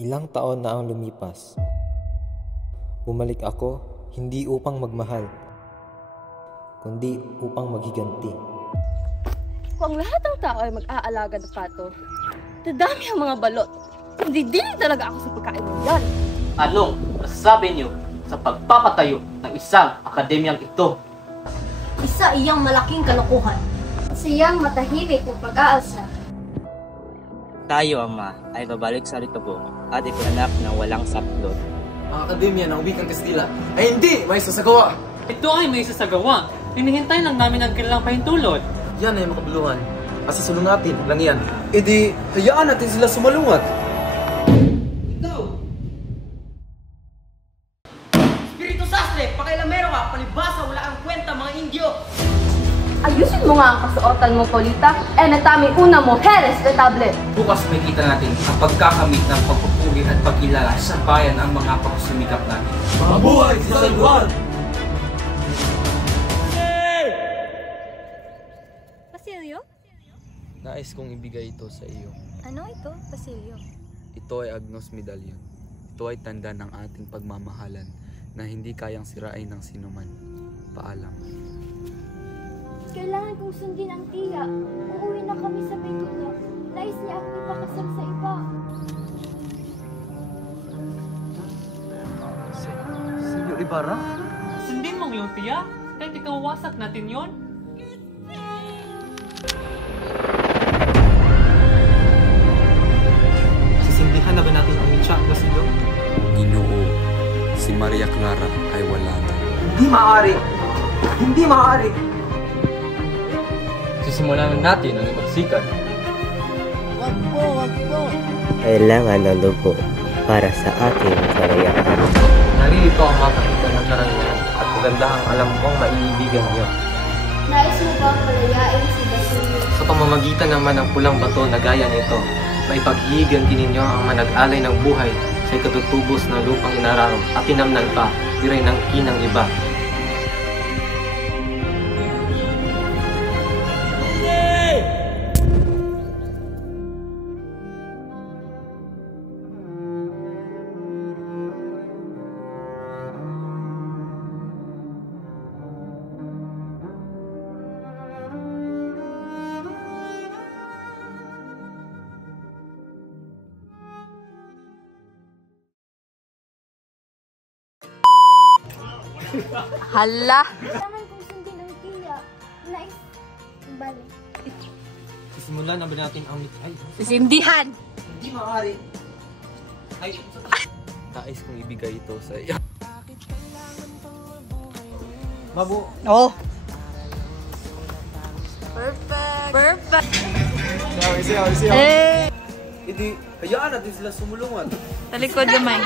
Ilang taon na ang lumipas. Bumalik ako, hindi upang magmahal, kundi upang maghiganti. Kung lahat ng tao ay mag-aalaga ng pato, dadami ang mga balot. Hindi talaga ako sa pagkain mo yan. Anong masasabi niyo sa pagpapatayo ng isang akademiyang ito? Isa iyang malaking kalokohan. Siyang matahimik ng pag-aalsa. Tayo, Ama, ay babalik sa litobo at ipinanak ng walang saplot. Ang akademya ng wikang Kastila ay hindi may sasagawa. Ito ay may sasagawa. Hinihintay lang namin ang kanilang pahintulot. Yan ay makabuluhan. At sasalungatin lang yan. E di, hayaan natin sila sumalungat. Espiritu Sastre, pakailamero ka, palibasa wala ang kwenta mga Indio. Ayusin mo nga ang kasuotan mo, Polita. Natami una mo, Heres Retable. Bukas may kita natin ang pagkakamit ng pagpupugin at pagkilala sa bayan ang mga pagsumikap natin. Mabuhay si San Juan! Basilio? Nais kong ibigay ito sa iyo. Ano ito, Basilio? Ito ay Agnos Medallion. Ito ay tanda ng ating pagmamahalan na hindi kayang sirain ng sinuman. Paalam. Kailangan kong sundin ang tiya. Uuwi na kami sa Beytuno. Nais niya akong ipakasal sa iba. Senyor Ibarra? Sundin mong yung tiya, kahit ikawawasak natin yon. Sisindihan na ba natin ang mitya, Basilio? Ginoo, si Maria Clara ay wala na. Hindi maaari! Hindi maaari! Sisimulan natin ang magsikat. Kailangan ng dugo para sa ating karayaan. Narito ang makakita ng karangyaan at magandahang alam kong maiibigan niyo. Nais mo bang palayain si Basilio? Sa pamamagitan naman ng pulang bato na gaya nito, maipaghihigan din ninyo ang manag-alay ng buhay sa ikatutubos ng lupang inararong at tinamnan pa, tiray ng kinang iba. Hala! Kailangan kong sundin ang tiya. Nais... Bale. Sisimulan na ba natin ang mitya? Sisindihan! Hindi maaari! Ay, Nais kong ibigay ito sa iyo. Mabu! Oh! Perfect! Siya. Eh! E di, hayaan natin sila sumulungan. Talikod gamay.